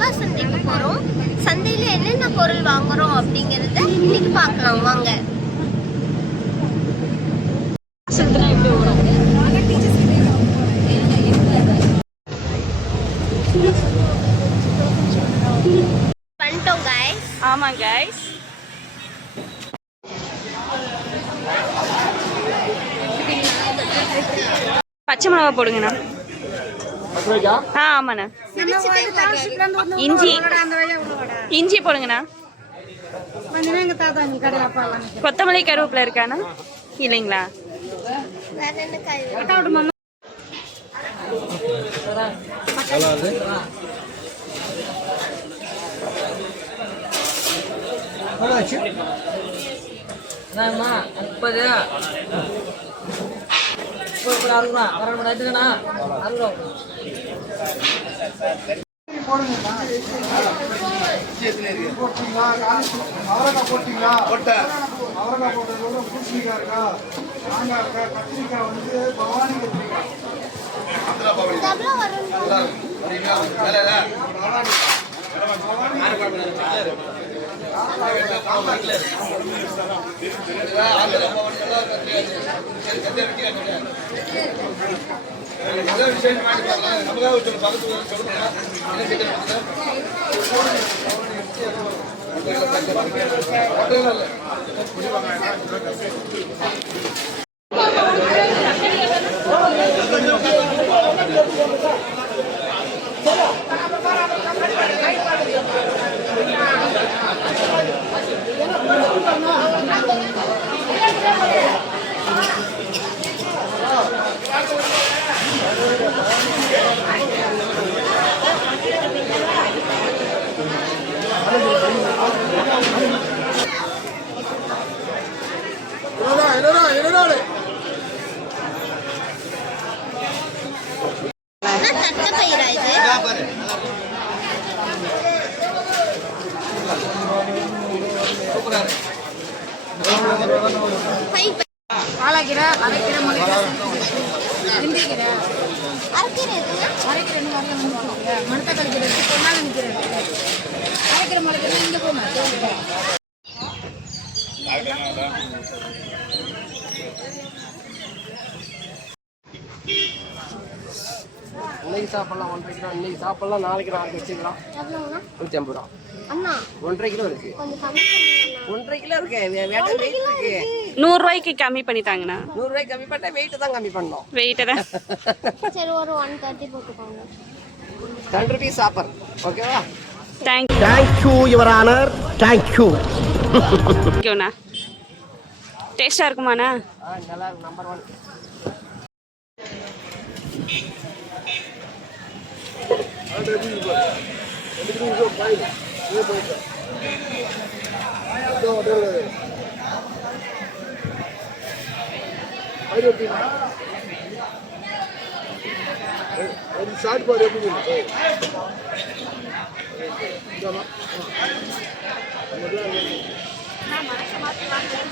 உழவர் சந்தைக்கு போறோம். சந்தையில என்னென்ன பொருள் வாங்குறோம் அப்படிங்கறத இன்னைக்கு பார்க்கலாம் வாங்க. வந்துட்டோம் गाइस. ஆமா गाइस. பச்சை மிளகா போடுங்கண்ணா. ஆமாண்ணா. இஞ்சி இஞ்சி போடுங்கண்ணா. கொத்தமல்லி கருவேப்பிலை இருக்காண்ணா? இல்லைங்களா? வேற என்ன காய்? பாலக்கீரை, அரைக்கீரை, முளைக்கீரை, வெந்தயக்கீரை, அரைக்கீரை எதுங்க? அரைக்கீரை மணத்தக்காளி கீரை, பொன்னாங்கண்ணி கீரை, அரைக்கீரை, முளைக்கீரை இங்கே போமா. இன்னைக்கு சாப்பிடலாம் 1.5 கிலோ. இன்னைக்கு சாப்பிடலாம், நாளைக்கு நாளைக்கு வச்சுக்கலாம். 150 ரூபா. அண்ணா 1.5 கிலோ இருக்கு. கொஞ்சம் கம்மி பண்ணுங்க. 1.5 கிலோ இருக்கு. வெயிட் இருக்கு. 100 ரூபாய்க்கு கம்மி பண்ணிட்டாங்கண்ணா. 100 ரூபாய்க்கு கம்மி பண்ணா வெயிட் தான் கம்மி பண்ணோம். வெயிட் தான். சரி ஒரு 130 போட்டுக்கோங்க. 10 ரூபீஸ் ஆஃபர். ஓகேவா? Thank you your honour. Thank யூண்ணா. டேஸ்டா இருக்குமாண்ணா? நல்லா இருக்கு. நம்பர் 1. ஷார்ட் பார் எப்படி